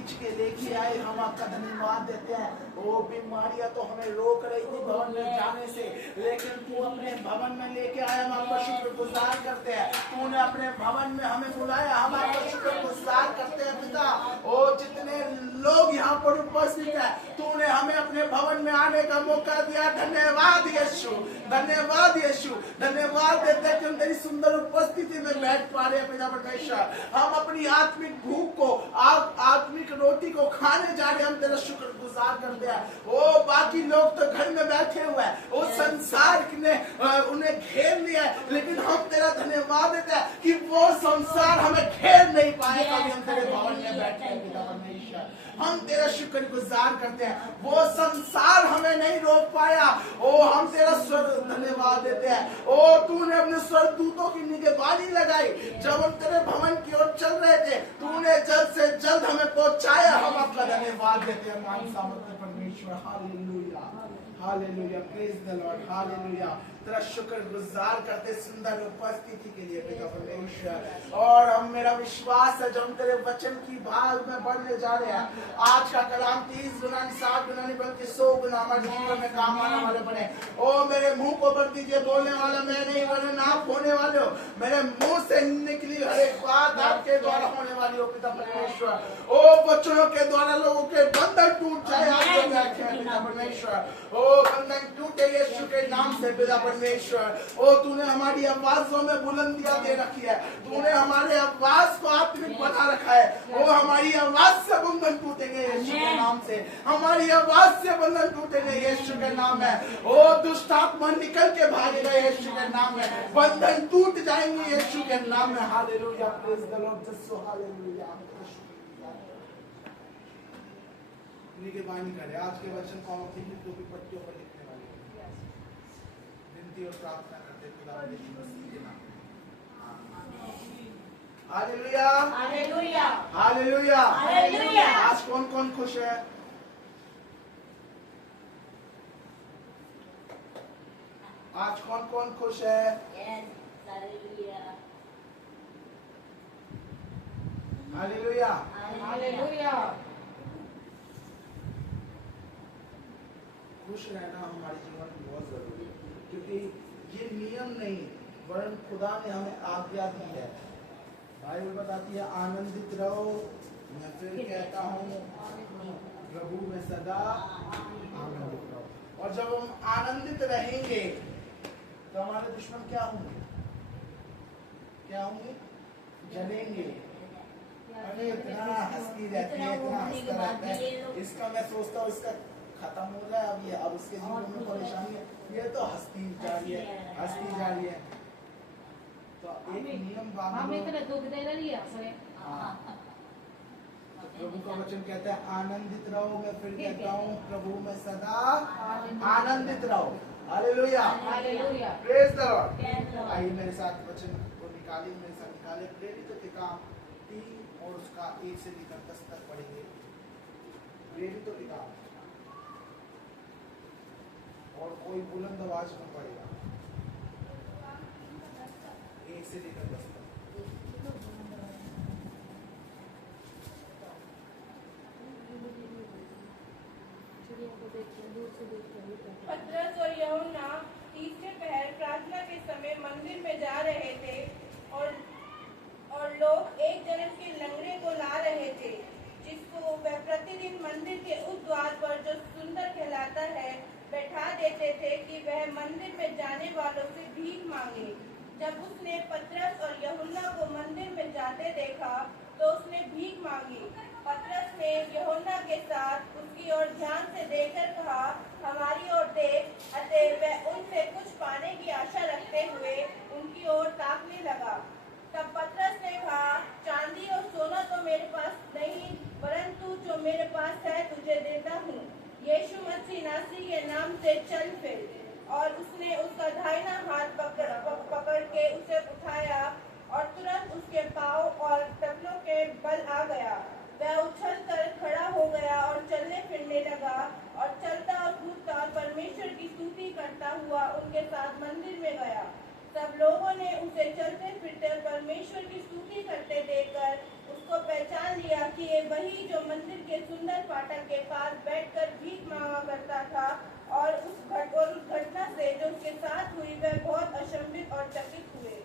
खींच के लेके आए, हम आपका धन्यवाद देते हैं। वो बीमारियां तो हमें रोक रही थी भवन में जाने से, लेकिन तू अपने भवन में लेके आया, हम आपका शुक्रगुजार करते हैं। तूने अपने भवन में हमें बुलाया, हम आपका शुक्रगुजार करते हैं पिता। ओ जितने लोग यहाँ पर उपस्थित है, तूने हमें अपने भवन में आने का मौका दिया। धन्यवाद यीशु, धन्यवाद यीशु, धन्यवाद देते हैं कि हम तेरी सुंदर उपस्थिति में बैठ पा रहे हैं पिता परमेश्वर। हम अपनी आत्मिक भूख को, आत्मिक रोटी को खाने जा रहे हैं, हम तेरा शुक्रगुजार करते हैं। ओ बाकी लोग तो घर में बैठे हुए हैं, वो संसार ने उन्हें घेर लिया है, लेकिन हम तेरा धन्यवाद देते हैं कि वो संसार हमें घेर नहीं पाएगा। हम तेरे भवन में बैठे हैं पिता परमेश्वर, हम तेरा शुक्रगुजार करते हैं। वो संसार हमें नहीं रोक पाया, ओ हम तेरा धन्यवाद देते हैं। ओ तूने अपने स्वर्गदूतों की निगरानी लगाई, जब हम तेरे भवन की ओर चल रहे थे, तूने जल्द से जल्द हमें पहुंचाया। हम आपका धन्यवाद देते हैं मान सामर्थ्य परमेश्वर। Hallelujah, hallelujah, praise the Lord, hallelujah. तेरा शुक्रगुजार करते सुंदर उपस्थिति के लिए पिता परमेश्वर। और हम, मेरा विश्वास है, जब हम तेरे वचन की भाग में बढ़ने जा रहे हैं, आज का कलाम 30 गुना 60 गुना नहीं बल्कि 100 गुना हमारे जीवन में काम आने वाले बने। ओ मेरे मुंह को भर दीजिए, बोलने वाला मैं नहीं बने, आप होने वाले हो। मेरे मुंह से निकली हर एक बात आपके द्वारा होने वाली हो पिता परमेश्वर। ओ वचनों के द्वारा लोगों के बंधन टूट जाए आपके व्याख्या पिता परमेश्वर। ओ बंधन टूटे यीशु के नाम से पिता परमेश्वर। ओ तूने हमारी आवाजों में बुलंदियां दे रखी है, तूने हमारे आवाज को आत्मिक बना रखा है। ओ हमारी आवाज से बंधन टूटेंगे यीशु के नाम से, हमारी आवाज से बंधन टूटेंगे यीशु के नाम में। ओ दुष्ट आत्मा निकल के भागेगा यीशु के नाम में, बंधन टूट जाएंगे यीशु के नाम में। Hallelujah, praise the Lord Jesus, hallelujah. निगरानी करें आज के वचन को तो भी पट्टियों पर लिखने वाले विनती और प्रार्थना करते खुदा यीशु मसीह के नाम में। Hallelujah, hallelujah, hallelujah, hallelujah. आज कौन कौन खुश है? आज कौन कौन खुश है? Hallelujah, hallelujah, hallelujah. खुश रहना हमारे जीवन में बहुत जरूरी है, क्योंकि ये नियम नहीं वरन खुदा ने हमें आज्ञा दी है। बाइबल बताती है आनंदित रहो, मैं फिर कहता हूँ प्रभु में सदा आनंदित रहो। और जब हम आनंदित रहेंगे तो हमारे दुश्मन क्या होंगे? क्या होंगे? जलेंगे। अरे इतना हंसती रहती है, इतना हंसता रहता है, इसका मैं सोचता हूँ इसका खत्म हो जाए अब, ये अब उसके जीवन में परेशानी है, ये तो हंसती जा रही है, हंसती जा रही है। तो एक नियम प्रभु का वचन कहता है आनंदित रहो, मैं फिर कहता हूँ प्रभु में सदा आनंदित रहो। Hallelujah, hallelujah, praise the Lord. आइए मेरे साथ वचन को निकालिए, मेरे साथ निकाले प्रेरितों के काम 3 और उसका 1 से लेकर 10 तक पढ़ेंगे। प्रेरितों के काम, और कोई बुलंद आवाज में पड़ेगा 1 से लेकर 10 तक। पतरस और यूहन्ना तीसरे पहर प्रार्थना के समय मंदिर में जा रहे थे और लोग एक जन के लंगड़े को ला रहे थे, जिसको वह प्रतिदिन मंदिर के उस द्वार पर जो सुंदर कहलाता है बैठा देते थे कि वह मंदिर में जाने वालों से भीख मांगे। जब उसने पतरस और यूहन्ना को मंदिर में जाते देखा तो उसने भीख मांगी। पतरस ने यूहन्ना के साथ उसकी ओर ध्यान से देखकर कहा, हमारी ओर देख। अतः वह उनसे कुछ पाने की आशा रखते हुए उनकी ओर ताकने लगा। तब पतरस ने कहा, चांदी और सोना तो मेरे पास नहीं, परंतु जो मेरे पास है तुझे देता हूँ। यीशु मसीह नासरी के नाम से चल फिर। और उसने उसका दाहिना हाथ पकड़ के उसे उठाया और तुरंत उसके पांव और टखनों के बल आ गया। वह उछलकर खड़ा हो गया और चलने फिरने लगा और चलता और कूदता और परमेश्वर की स्तुति करता हुआ उनके साथ मंदिर में गया। सब लोगों ने उसे चलते फिरते परमेश्वर की स्तुति करते देखकर उसको पहचान लिया कि ये वही जो मंदिर फाटक के पास बैठकर भीख मांगा करता था और उस घटना से जो उसके साथ हुई वह बहुत अचंभित और चकित हुए।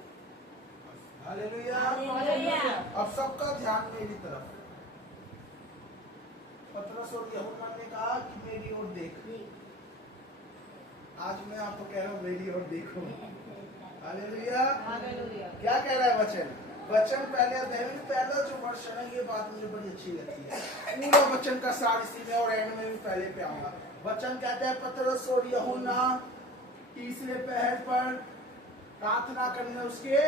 हालेलुया। हालेलुया। अब सबका ध्यान मेरी तरफ। पतरस और यूहन्ना ने कहा कि मेरी ओर देख। आज मैं आपको कह रहा हूँ मेरी ओर देखो। हालेलुया। हालेलुया। क्या कह रहा है वचन? वचन पहले अध्याय में पहला जो वर्षन है, ये बात मुझे बड़ी अच्छी लगती है। पूरा वचन का सार इसी में और एंड में भी पहले पे आऊंगा। वचन कहता है पतरस और यूहन्ना तीसरे पहर पर प्रार्थना करने उसके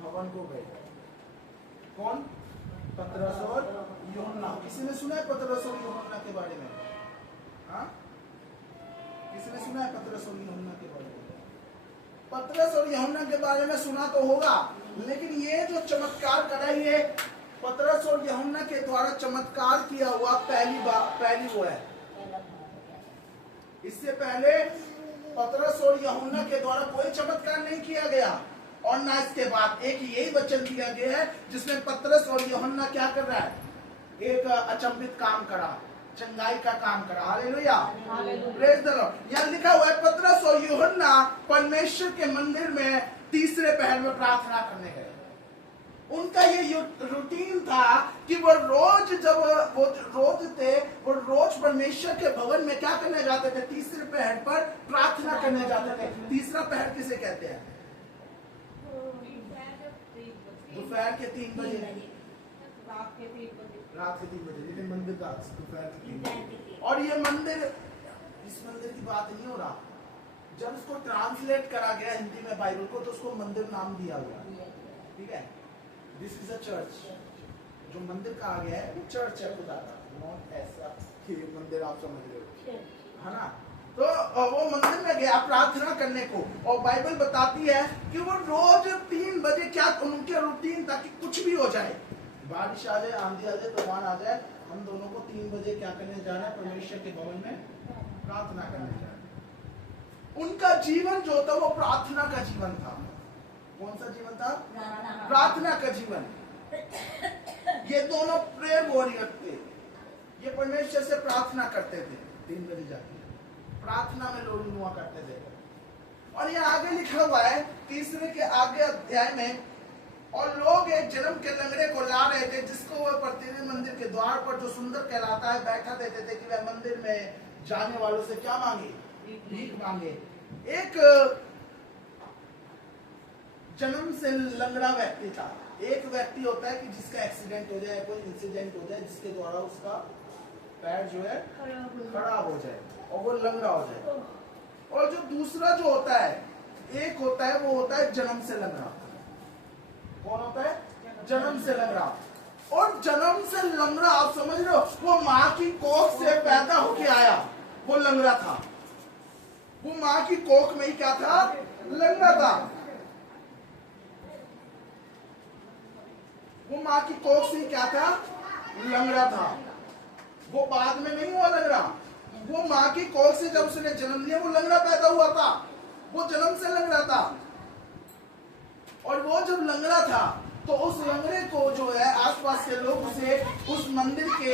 भवन को गए। कौन? पतरस और यूहन्ना। किसी ने सुना है पतरस और यूहन्ना के बारे में? हाँ, किसी ने सुना है पतरस और यूहन्ना के बारे में? पतरस और यूहन्ना के बारे में सुना तो होगा, लेकिन ये जो चमत्कार करा, ये पतरस और यूहन्ना के द्वारा चमत्कार किया हुआ पहली वो है। इससे पहले पतरस और यूहन्ना के द्वारा कोई चमत्कार नहीं किया गया, और ना इसके बाद। एक यही वचन दिया गया है जिसमें पतरस और यूहन्ना क्या कर रहा है? एक अचंभित काम करा, चंगाई का काम करा। हालेलुया। Praise the Lord. यहाँ लिखा हुआ है पतरस और यूहन्ना परमेश्वर के मंदिर में तीसरे पहर में प्रार्थना करने गए। उनका ये रूटीन था कि वो रोज, जब वो रोज परमेश्वर के भवन में क्या करने जाते थे? तीसरे पहर पर प्रार्थना करने जाते थे। तीसरा पहर किसे कहते हैं? दोपहर के 3 बजे, रात के 3 बजे, लेकिन मंदिर का दोपहर के 3 बजे। और ये मंदिर, इस मंदिर की बात नहीं हो रहा। जब इसको ट्रांसलेट करा गया हिंदी में बाइबल को, तो उसको मंदिर नाम दिया गया। ठीक है, दिस इज अ चर्च। जो मंदिर कहा गया है वो चर्च है खुदा का, नॉट ऐसा कि मंदिर आप समझ रहे हो, है ना? तो वो मंदिर में गया प्रार्थना करने को, और बाइबल बताती है कि वो रोज 3 बजे, क्या उनके रूटीन था कि कुछ भी हो जाए, बारिश आ जाए, आंधी आ जाए, तूफान आ जाए, हम दोनों को 3 बजे क्या करने जाना है? परमेश्वर के भवन में प्रार्थना करने जाना है। उनका जीवन जो था वो प्रार्थना का जीवन था। कौन सा जीवन था? प्रार्थना का जीवन। ये दोनों प्रेयर वॉरियर थे। ये परमेश्वर से प्रार्थना करते थे, 3 बजे जाके प्रार्थना में लोग हुआ करते थे। और ये आगे लिखा हुआ है तीसरे के आगे अध्याय में, और लोग एक जन्म के लंगड़े को ला रहे थे, जिसको वह प्रतिदिन मंदिर के द्वार पर, जो सुंदर कहलाता है, बैठा देते थे कि वह मंदिर में जाने वालों से क्या मांगे? भीख मांगे। एक जन्म से लंगड़ा व्यक्ति था। एक व्यक्ति होता है कि जिसका एक्सीडेंट हो जाए, कोई इंसिडेंट हो जाए, जिसके द्वारा उसका पैर जो है खराब हो जाए और वो लंगड़ा हो जाए। और जो दूसरा जो होता है, एक होता है, वो होता है जन्म से लंगड़ा। कौन होता है? जन्म से लंगड़ा। और जन्म से लंगड़ा, आप समझ रहे हो, वो माँ की कोख से पैदा होके आया, वो लंगड़ा था। वो माँ की कोख में ही क्या था? लंगड़ा था। वो माँ की कोख से क्या था? लंगड़ा था। वो बाद में नहीं हुआ लंगड़ा। वो माँ की कोख से जब उसने जन्म लिया, वो लंगड़ा पैदा हुआ था। वो जन्म से लंगड़ा था। और वो जब लंगड़ा था, तो उस लंगड़े को जो है आसपास के लोग उसे उस मंदिर के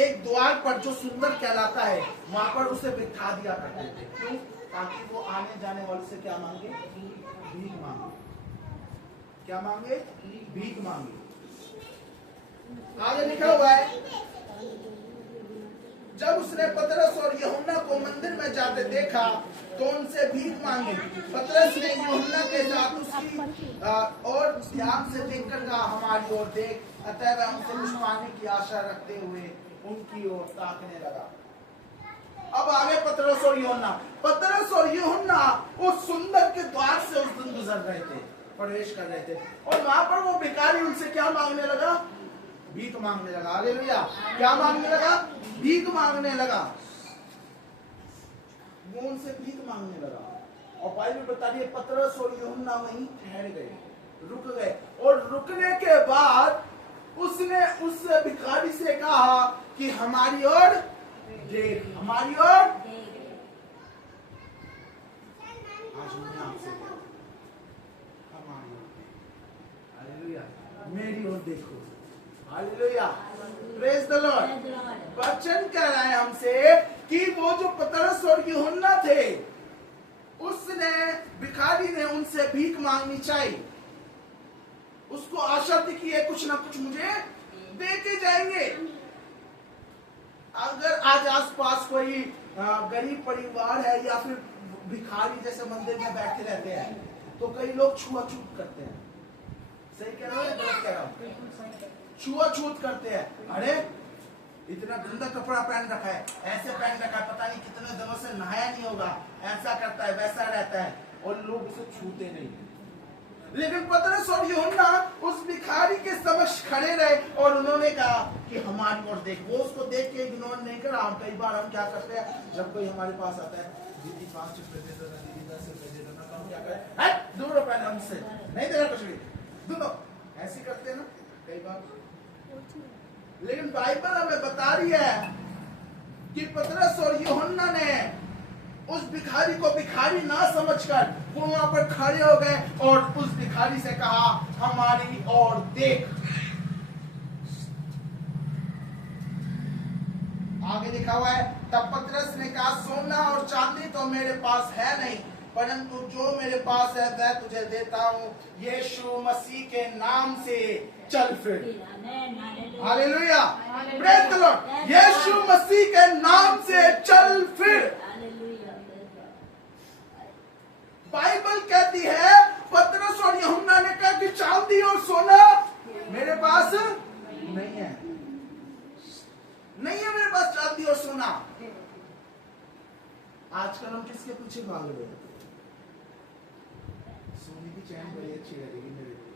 एक द्वार पर, जो सुंदर कहलाता है, वहां पर उसे बिठा दिया करते थे। क्यों? ताकि वो आने जाने वालों से क्या मांगे? भीख मांगे। क्या मांगे? भीख मांगे। आगे लिखा हुआ है, जब उसने पतरस और यूहन्ना को मंदिर में जाते देखा तो उनसे भीख मांगी। पतरस ने यूहन्ना के साथ उसकी और ध्यान से देखकर कहा, हमारी ओर देख। अतः वह उनसे कुछ पाने की आशा रखते हुए उनकी ओर ताकने लगा। अब आगे पतरस और यूहन्ना। पतरस और यूहन्ना उस सुंदर के द्वार से उस दिन गुजर रहे थे, प्रवेश कर रहे थे, और वहां पर वो भिखारी उनसे क्या मांगने लगा? भीख मांगने लगा। हालेलुया। क्या मांगने लगा? भीख मांगने लगा। वो उनसे भीख मांगने लगा। और बाइबल बता रही है पतरस और यूहन्ना वहीं ठहर गए, रुक गए। और रुकने के बाद उसने उस भिखारी से कहा कि हमारी ओर देख, हमारी ओर। आज मैं आपसे हमारी ओर, हालेलुया, मेरी ओर देखो। हालेलुया। Praise the Lord. वचन कह रहा है हमसे कि वो जो पतरस और यूहन्ना थे, उसने भिखारी ने उनसे भीख मांगनी चाहिए। उसको आशा थी कि ये कुछ ना कुछ मुझे दे के जाएंगे। अगर आज आसपास कोई गरीब परिवार है या फिर भिखारी जैसे मंदिर में बैठे रहते हैं, तो कई लोग छुआछूत करते हैं। सही कह रहा हूं या गलत कह रहा हूं? छुआछूत करते हैं। अरे इतना गंदा कपड़ा पहन रखा है, ऐसे पहन रखा है, पता नहीं कितने दिनों से नहाया नहीं होगा, ऐसा करता है, वैसा रहता है, और लोग उसे छूते नहीं। लेकिन पतरस और यूहन्ना उस भिखारी के समक्ष खड़े रहे और उन्होंने कहा कि हमारी ओर देख। वो उसको देख के इग्नोर नहीं करा। हम कई बार हम क्या करते हैं, जब कोई हमारे पास आता है, दीदी 5 रुपए दे दो, दीदी 10 रुपए दे दो, तो हम क्या करें, 2 रुपए हमसे नहीं देना कुछ भी, दो। ऐसे करते हैं ना कई बार। लेकिन बाइबल हमें बता रही है कि पतरस और यूहन्ना ने उस भिखारी को भिखारी ना समझकर वो वहां पर खड़े हो गए और उस भिखारी से कहा, हमारी ओर देख। आगे लिखा हुआ है, तब पतरस ने कहा, सोना और चांदी तो मेरे पास है नहीं, परंतु जो मेरे पास है वह तुझे देता हूँ। यीशु मसीह के नाम से चल फिर। Hallelujah, praise the Lord. Yeshu Masih के नाम से चल फिर। बाइबल कहती है पतरस और यूहन्ना ने कहा कि चांदी और सोना मेरे पास नहीं है, नहीं है मेरे पास चांदी और सोना। आजकल हम किसके पीछे भाग रहे हैं? सोने की चैन बड़ी अच्छी लगेगी मेरे को,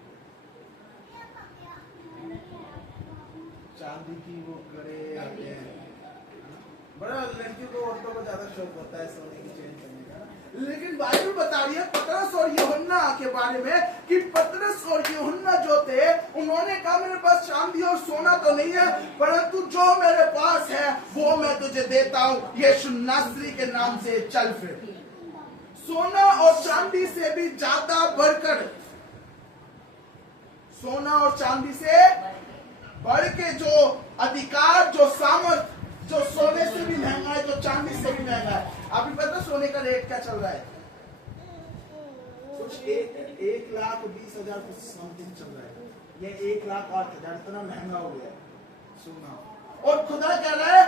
चांदी की वो करे आते हैं। बड़ा लड़कियों को, औरतों को ज्यादा शौक होता है सोने की चैन करने का। लेकिन बाइबल बता रही है पतरस और यूहन्ना के बारे में कि पतरस और यूहन्ना जो थे, उन्होंने कहा मेरे पास चांदी और सोना तो नहीं है, परंतु जो मेरे पास है वो मैं तुझे देता हूँ। यीशु नासरी के नाम से चल फिर। सोना और चांदी से भी ज्यादा बढ़कर, सोना और चांदी से बढ़ के जो अधिकार, जो सामर्थ, जो सोने से भी महंगा है, जो चांदी से भी महंगा है। अभी पता सोने का रेट क्या चल रहा है? कुछ 1,20,000 कुछ समथिंग चल रहा है। ये 1,08,000 इतना महंगा हो गया सोना। और खुदा कह रहा है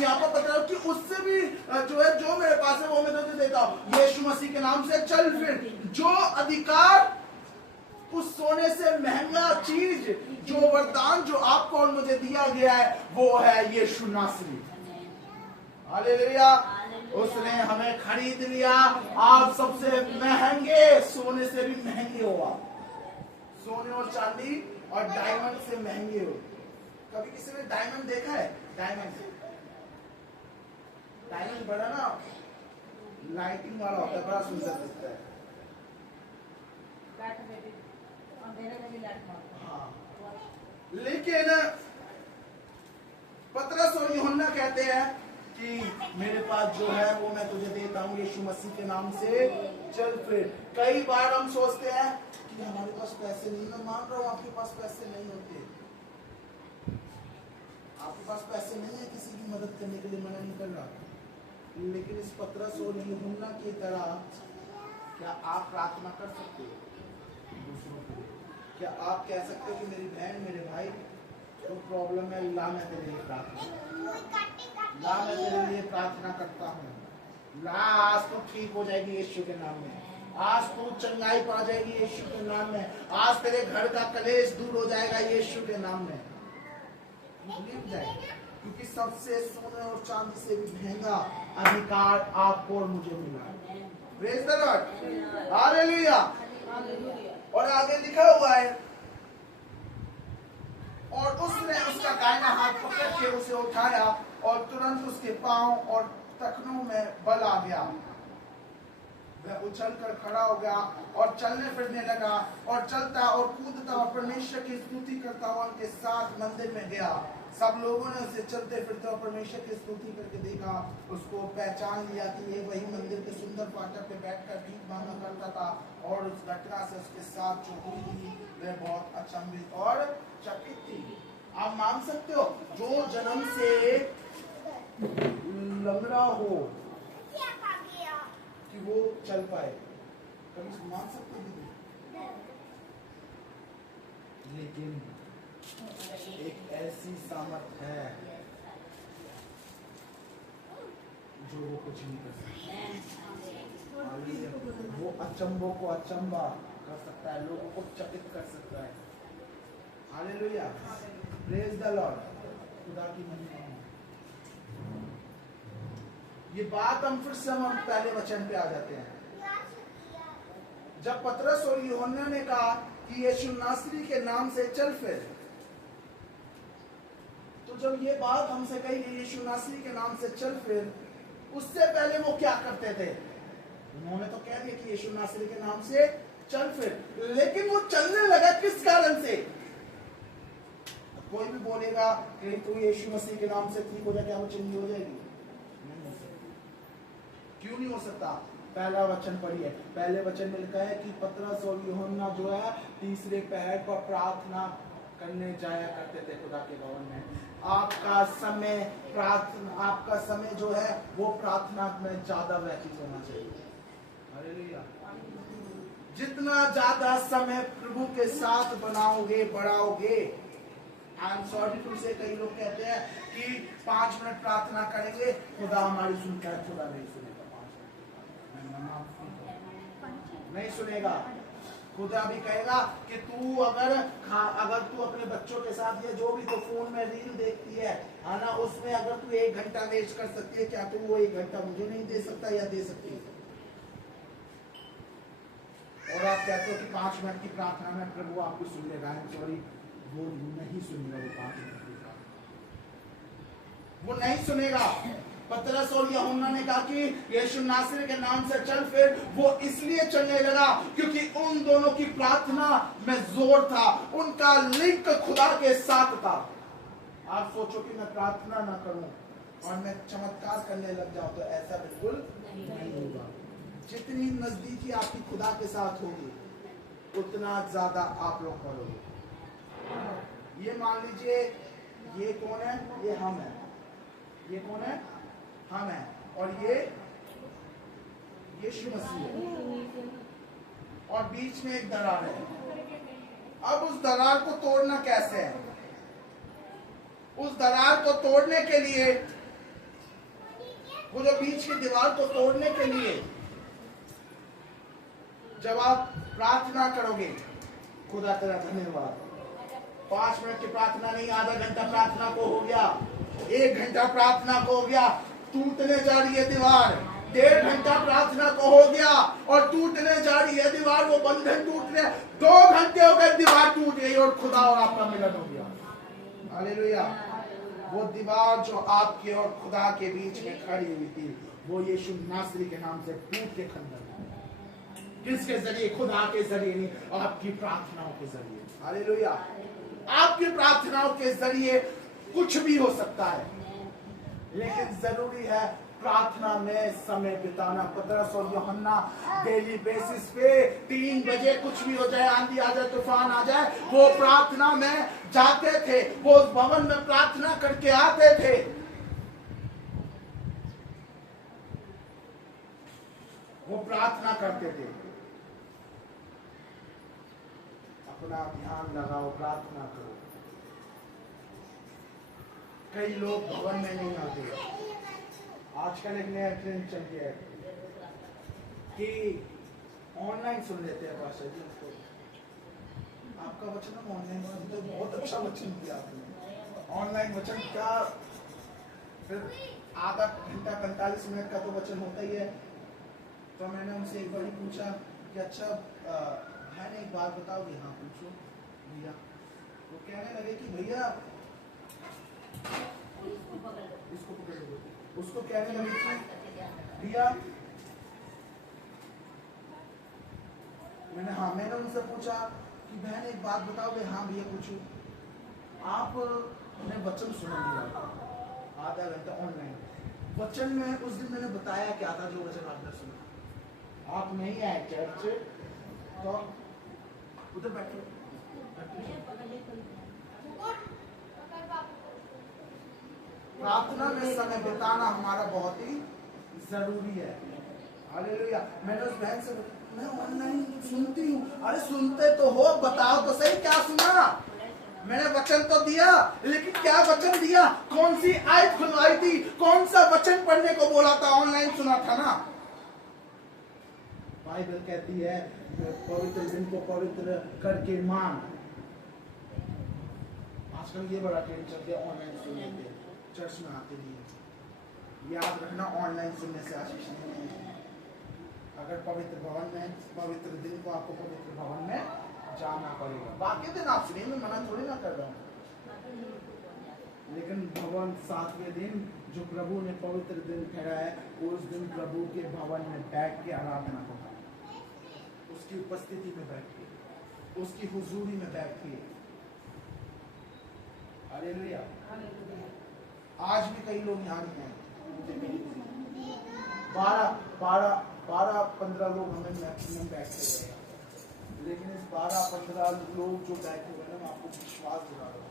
यहाँ पर पता कि उससे भी जो है, जो मेरे पास है वो मैं तुझे देता हूँ। यीशु मसीह के नाम से चल फिर। जो अधिकार, उस सोने से महंगा चीज, जो वरदान जो आपको और मुझे दिया गया है, वो है यीशु नासरी। हालेलुया। उसने हमें खरीद लिया। आप सबसे महंगे, सोने से भी महंगे हो आप, सोने और चांदी और डायमंड से महंगे हो। कभी किसी ने डायमंड देखा है? डायमंड बड़ा ना लाइटिंग वाला होता है, बड़ा सुंदर दिखता है। हाँ। लेकिन पतरस और यूहन्ना कहते हैं कि मेरे पास जो है वो मैं तुझे देता हूँ। यीशु मसीह के नाम से चल फिर। कई बार हम सोचते हैं कि हमारे पास पैसे नहीं, मैं मान रहा हूँ आपके पास पैसे नहीं होते, आपके पास पैसे नहीं है किसी की मदद करने के लिए, मना नहीं कर रहा। लेकिन इस पतरस और यूहन्ना की तरह क्या आप प्रार्थना कर सकते हो दूसरों के लिए? क्या आप कह सकते हो कि मेरी बहन, मेरे भाई को प्रॉब्लम है, ला मैं तेरे लिए प्रार्थना, ला मैं तेरे लिए प्रार्थना करता हूँ, ला आज तो ठीक हो जाएगी यीशु के नाम में, आज तू चंगाई पा जाएगी यीशु के नाम में, आज तेरे घर का कलेश दूर हो जाएगा यीशु के नाम में। क्योंकि सबसे सोने और चांदी से भी महंगा अधिकार आपको और मुझे मिला है। Praise the Lord, hallelujah. और आगे लिखा हुआ है, और उसने उसका दाहिना हाथ पकड़ के उसे उठाया और तुरंत उसके पांव और टखनों में बल आ गया। वह उछल कर खड़ा हो गया और चलने फिरने लगा और चलता और कूदता और परमेश्वर की स्तुति करता हुआ उनके साथ मंदिर में गया। सब लोगों ने उसे चलते फिरते और परमेश्वर की स्तुति करके देखा। उसको पहचान लिया कि ये वही मंदिर के सुंदर फाटक पे बैठकर भीख मांगा करता था, और उस घटना से उसके साथ जो हुई थी वह बहुत अचंभित और चकित थी। आप मान सकते हो जो जन्म से लंगड़ा हो कि वो चल पाए, कभी मान सकते हो दीदी? लेकिन एक ऐसी सामर्थ है जो वो कुछ नहीं कर सकता। वो अचंभों को अचंबा कर सकता है, लोगों को चकित कर सकता है। हालेलुया, प्रेज द लॉर्ड, खुदा की महिमा हो। ये बात हम फिर से हम पहले वचन पे आ जाते हैं। जब पतरस और यूहन्ना ने कहा कि यीशु नासरी के नाम से चल फिर, तो जब ये बात हमसे कही कि यीशु नासरी के नाम से चल फिर, उससे पहले वो क्या करते थे? उन्होंने तो कह दिया कि यीशु नासरी के नाम से चल फिर, लेकिन वो चलने लगा किस कारण से? कोई भी बोलेगा कि तू यीशु मसीह के नाम से ठीक हो जाए, क्या वो चंगी हो जाएगी? नहीं हो सकती। क्यों नहीं हो सकता? पहला वचन पढ़िए, पहले वचन में लिखा है कि पतरस और यूहन्ना जो है तीसरे पहर पर प्रार्थना करने जाया करते थे खुदा के भवन में। आपका समय प्रार्थना, आपका समय जो है वो प्रार्थना में ज्यादा व्यतीत होना चाहिए। हालेलुया। जितना ज्यादा समय प्रभु के साथ बनाओगे, बढ़ाओगे। आई एम सॉरी टू से कई लोग कहते हैं कि 5 मिनट प्रार्थना करेंगे, खुदा हमारी सुनता है। खुदा नहीं सुनेगा, नहीं सुनेगा। खुदा भी कहेगा कि तू अगर तू अपने बच्चों के साथ या जो भी तो फोन में रील देखती है ना, उसमें अगर तू 1 घंटा वेस्ट कर सकती है, क्या तू वो 1 घंटा मुझे नहीं दे सकता या दे सकती है? और आप कहते हो कि 5 मिनट की प्रार्थना में प्रभु आपको सुन लेगा। सॉरी, वो नहीं सुनेगा। वो 5 मिनट की प्रार्थना वो नहीं सुनेगा। पतरस और यूहन्ना ने कहा कि यीशु नासरी के नाम से चल फिर, वो इसलिए चलने लगा क्योंकि उन दोनों की प्रार्थना में जोर था, उनका लिंक खुदा के साथ था। आप सोचो कि मैं प्रार्थना ना करूं और मैं चमत्कार करने लग जाऊं, तो ऐसा बिल्कुल नहीं होगा। जितनी नजदीकी आपकी खुदा के साथ होगी, उतना ज्यादा आप लोग करोगे। ये मान लीजिए, ये कौन है? ये हम है। ये कौन है? हम है। और ये यीशु मसीह है, और बीच में एक दरार है। अब उस दरार को तोड़ना कैसे है? उस दरार को तोड़ने के लिए, वो जो बीच की दीवार को तोड़ने के लिए, जब आप प्रार्थना करोगे, खुदा तेरा धन्यवाद, 5 मिनट की प्रार्थना नहीं, आधा घंटा प्रार्थना को हो गया, 1 घंटा प्रार्थना को हो गया, टूटने जा रही है दीवार, 1.5 घंटा प्रार्थना को हो गया और टूटने जा रही है दीवार, वो बंधन टूट रहे, 2 घंटे हो गए, दीवार टूट गई और खुदा और आपका मिलन हो गया। हालेलुया। वो दीवार जो आपके और खुदा के बीच में खड़ी हुई थी, वो यीशु नासरी के नाम से टूट के खंडन। किसके जरिए? खुदा के जरिए नहीं, आपकी प्रार्थनाओं के जरिए। हालेलुया। आपकी प्रार्थनाओं के जरिए कुछ भी हो सकता है, लेकिन जरूरी है प्रार्थना में समय बिताना। पतरस और यूहन्ना डेली बेसिस पे 3 बजे कुछ भी हो जाए, आंधी आ जाए, तूफान आ जाए, वो प्रार्थना में जाते थे, वो उस भवन में प्रार्थना करके आते थे। वो प्रार्थना करते थे। अपना ध्यान लगाओ, प्रार्थना करो। कई लोग भवन में नहीं आते। आजकल एक नया ट्रेंड चल गया है कि ऑनलाइन सुन लेते हैं पास्टर जी उसको। आपका वचन हम ऑनलाइन सुनते, बहुत अच्छा वचन दिया आपने। ऑनलाइन वचन क्या, फिर आधा घंटा 45 मिनट का तो वचन होता ही है। तो मैंने उनसे एक बार ही पूछा कि अच्छा भाई ने एक बात बताओगे? हाँ पूछो भैया। वो कहने लगे कि भैया इसको पकड़ लो। उसको कहने लगे कि भैया, मैंने उनसे पूछा कि बहन एक बात बताओगे? हाँ भैया पूछो। आपने वचन सुना दिया आधा घंटा ऑनलाइन, वचन में उस दिन मैंने बताया क्या था, जो वचन आपने सुना। आप नहीं आए चर्च, तो उधर बैठो। प्रार्थना में समय बिताना हमारा बहुत ही जरूरी है। हालेलुया। मैंने उस बहन से मैं ऑनलाइन सुनती हूँ। अरे सुनते तो हो, बताओ तो सही क्या सुना। मैंने वचन तो दिया, लेकिन क्या वचन दिया, कौन सी आयत खुलवाई थी, कौन सा वचन पढ़ने को बोला था, ऑनलाइन सुना था ना। बाइबल कहती है पवित्र दिन को पवित्र करके मान। आजकल ये बड़ा ट्रेंड चल गया ऑनलाइन सुनने के, चर्च में आते नहीं। याद रखना, ऑनलाइन सुनने से आशीष नहीं है। अगर पवित्र भवन में, पवित्र दिन को आपको पवित्र भवन में जाना पड़ेगा। बाकी दिन आप सुनिए, मैं मना थोड़ी ना कर रहा हूँ, लेकिन भवन 7वें दिन जो प्रभु ने पवित्र दिन ठहराया है, उस दिन प्रभु के भवन में बैठ के आराधना होगा, उसकी उपस्थिति में बैठ के, उसकी हुजूरी में बैठ के। हालेलुया। आज भी कई लोग यहाँ नहीं हैं। 12-15 लोग हमें मैक्सिमम बैठते हुए, लेकिन इस 12-15 लोग जो बैठे हुए हैं, मैं आपको विश्वास दिला रहा हूँ,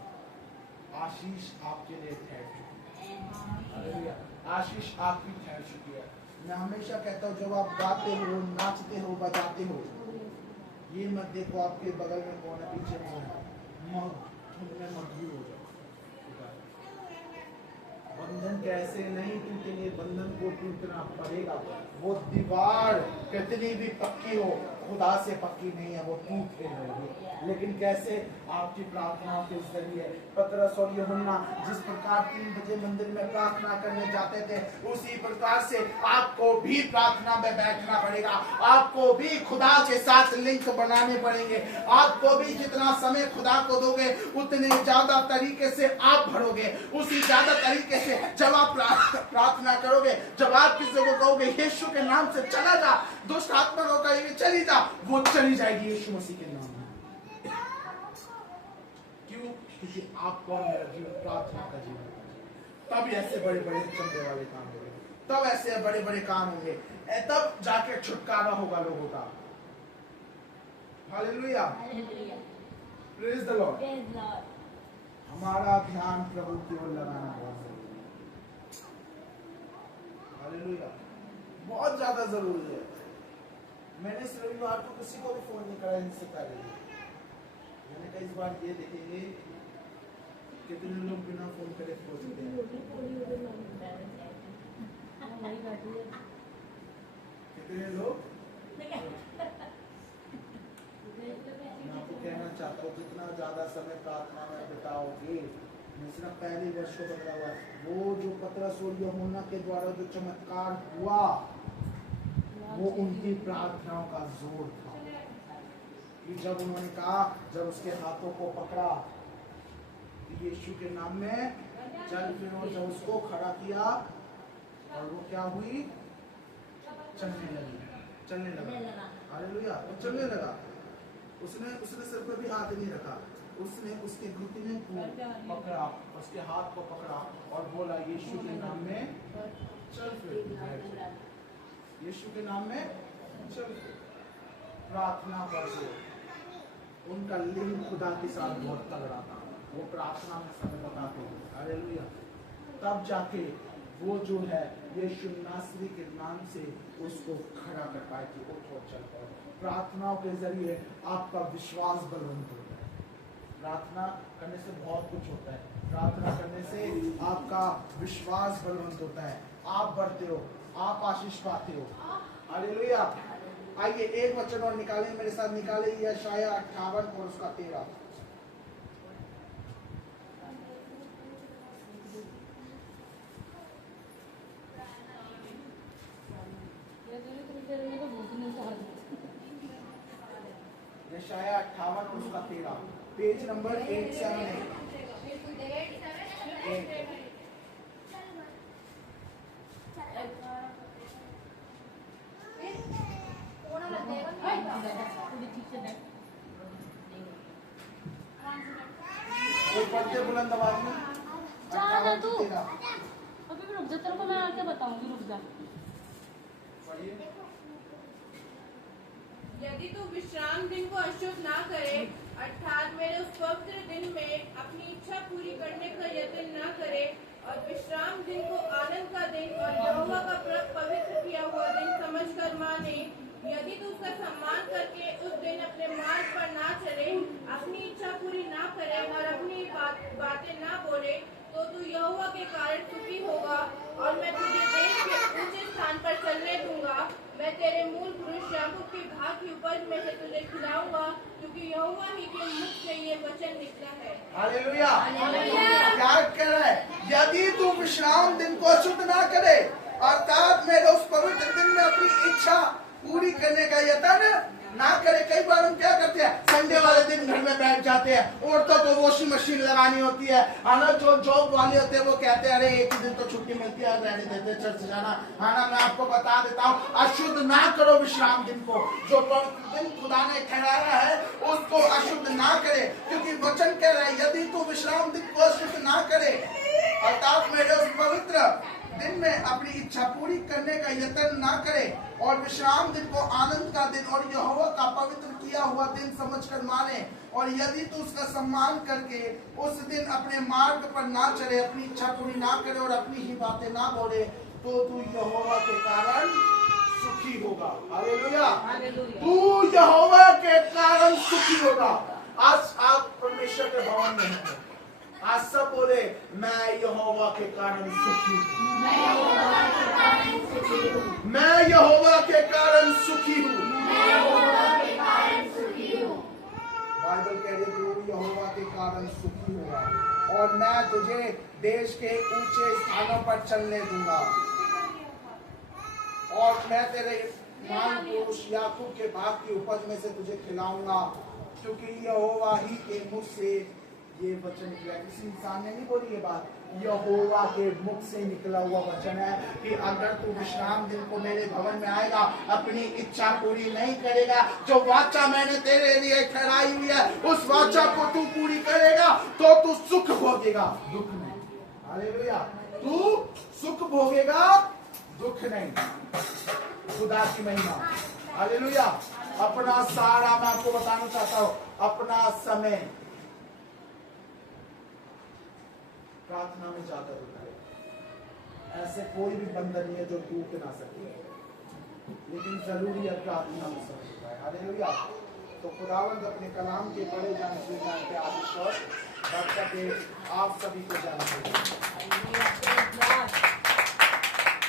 आशीष आपके लिए ठहर चुकी है। आशीष आपकी ठहर चुकी है। मैं हमेशा कहता हूँ, जब आप गाते हो, नाचते हो, बजाते हो, ये मत देखो आपके बगल में कौन है, पीछे कौन है, मजबूर हो जाओ। बंधन कैसे नहीं टूटेंगे, बंधन को टूटना पड़ेगा। वो दीवार कितनी भी पक्की हो, खुदा से पक्की नहीं है, वो टूट रहेगी। लेकिन कैसे, आपकी प्रार्थनाओं के जरिए। पतरस और यूहन्ना जिस प्रकार 3 बजे मंदिर में प्रार्थना करने जाते थे, उसी प्रकार से आपको भी प्रार्थना में बैठना पड़ेगा। आपको भी खुदा के साथ लिंक बनाने पड़ेंगे। आपको भी जितना समय खुदा को दोगे, उतने ज्यादा तरीके से आप भरोगे। उसी ज्यादा तरीके से जब आप प्रार्थना करोगे, जब आप किसी को कहोगे यीशु के नाम से चला जा, दुष्ट आत्मा को कहेंगे चली जा, वो चली जाएगी यीशु मसीह के नाम में। क्यों? क्योंकि आपको मेरा जीवन प्रार्थना का जीवन है। तब ऐसे बड़े बड़े चंदे वाले काम होंगे, तब ऐसे बड़े बड़े काम होंगे, तब जाके छुटकारा होगा लोगों का। Hallelujah, praise the Lord. हमारा ध्यान प्रभु की ओर लगाना बहुत जरूरी है। हालेलुया, बहुत ज्यादा जरूरी है। मैंने इस रविवार को किसी को भी फोन नहीं करा इनसे पहले। मैंने कहा इस बार ये देखेंगे कितने लोग बिना फोन करे पहुंचते हैं। कितने लोग, मैं आपको कहना चाहता हूँ, जितना ज्यादा समय प्रार्थना में बिताओगे, सिर्फ पहले वर्ष को बदला हुआ, वो जो पतरस और यूहन्ना के द्वारा जो चमत्कार हुआ, वो उनकी प्रार्थनाओं का जोर था। कि जब उन्होंने कहा, जब उसके हाथों को पकड़ा, यीशु के नाम में चल फिर, और जब उसको खड़ा किया, और वो क्या हुई, चलने लगा। हालेलुया, वो चलने लगा। उसने सिर पर भी हाथ नहीं रखा, उसने उसके घुटने को पकड़ा, उसके हाथ को पकड़ा और बोला यीशु के नाम में चल फिर, यीशु के नाम में चल फिर। प्रार्थना कर दो। उनका लिंग खुदा के साथ बहुत तगड़ा था, वो प्रार्थना में समय बताते हैं। हालेलुया। तब जाके वो जो है यीशु नासरी के नाम से उसको खड़ा कर पाए कि उठो चल पाओ। प्रार्थनाओं के जरिए आपका विश्वास बलवंत होता है। प्रार्थना करने से बहुत कुछ होता है। प्रार्थना करने से आपका विश्वास बलवंत होता है, आप बढ़ते हो, आप आशीष पाते हो। हालेलुया। आइए एक वचन और निकालें, मेरे साथ निकाले, यशाया 58 और उसका 13। यशाया 58 और उसका 13, पेज नंबर 878। वो पढ़ते बुलंद आवाज में। 58 तू 13। अभी भी रुक जा, तेरे को मैं आके बताऊंगी, रुक जा। यदि तू विश्राम दिन को अशुद्ध ना करे, अर्थात मेरे उस पवित्र दिन में अपनी इच्छा पूरी करने का यत्न न करे और विश्राम दिन को आनंद का दिन और यहोवा का पवित्र किया हुआ दिन समझकर माने। यदि तू उसका सम्मान करके उस दिन अपने मार्ग पर ना चले, अपनी इच्छा पूरी ना करे और अपनी बातें ना बोले, तो तू यहोवा के कारण सुखी होगा और मैं तुझे देश के ऊंचे स्थान पर चलने दूंगा। मैं तेरे मूल पुरुष याकूब के भाग की उपज में से तुझे खिलाऊंगा, क्योंकि यहोवा ही के मुख से ये वचन निकला है। हालेलुया। क्या कह रहा है? यदि तू विश्राम दिन को अशुद्ध ना करे, अर्थात मेरे उस पवित्र दिन में अपनी इच्छा पूरी करने का यत्न ना करे। कई बार हम क्या करते हैं, संडे वाले दिन घर में बैठ जाते हैं। औरतों को वॉशिंग मशीन लगानी होती है, ना जो जॉब वाले होते हैं वो कहते हैं अरे एक ही दिन तो छुट्टी मिलती है, रहने देते हैं चर्च जाना। ना मैं आपको बता देता हूँ, अशुद्ध ना करो विश्राम दिन को। जो दिन खुदा ने ठहराया है उसको अशुद्ध ना करे, क्योंकि वचन कह रहा है यदि तू विश्राम दिन को अशुद्ध ना करे, अर्थात मेरे उस पवित्र दिन में अपनी इच्छा पूरी करने का यत्न ना करे और विश्राम दिन को आनंद का दिन और यहोवा का पवित्र किया हुआ दिन समझकर माने, और यदि तू उसका सम्मान करके उस दिन अपने मार्ग पर ना चले, अपनी इच्छा पूरी ना करे और अपनी ही बातें ना बोले, तो तू यहोवा के कारण सुखी होगा। हालेलुया। तू यहोवा के कारण सुखी होगा। आज आप परमेश्वर के भवन में हैं, आज सब बोले मैं यहोवा के कारण सुखी हूँ, मैं यहोवा के कारण सुखी हूँ, बाइबल कह रही है तू यहोवा के कारण सुखी होगा और मैं तुझे देश के ऊंचे स्थानों पर चलने दूंगा, और मैं तेरे महान पुरुष याकूब के भाग की उपज में से तुझे खिलाऊंगा, क्योंकि यहोवा ही के मुख से ये वचन निकला। किसी इंसान ने नहीं बोली ये बात, यहोवा के मुख से निकला हुआ वचन है कि अगर तू विश्राम दिन को मेरे भवन में आएगा, अपनी इच्छा पूरी नहीं करेगा, जो वाचा मैंने तेरे लिए ठहराई हुई है उस वाचा को तू पूरी करेगा, तो तू सुख भोगेगा, दुख नहीं। हालेलुया। तू सुख भोगेगा, दुख नहीं। खुदा की महिमा। हालेलुया। अपना सारा, मैं आपको बताना चाहता हूँ, अपना समय प्रार्थना में ज्यादा होता है। ऐसे कोई भी बंधन नहीं है जो टूट ना सके, लेकिन जरूरी है प्रार्थना में सब होता है। हालेलुया। तो खुदावंद अपने कलाम के पढ़े जाने से जानते आदिश आप सभी को जानते हैं।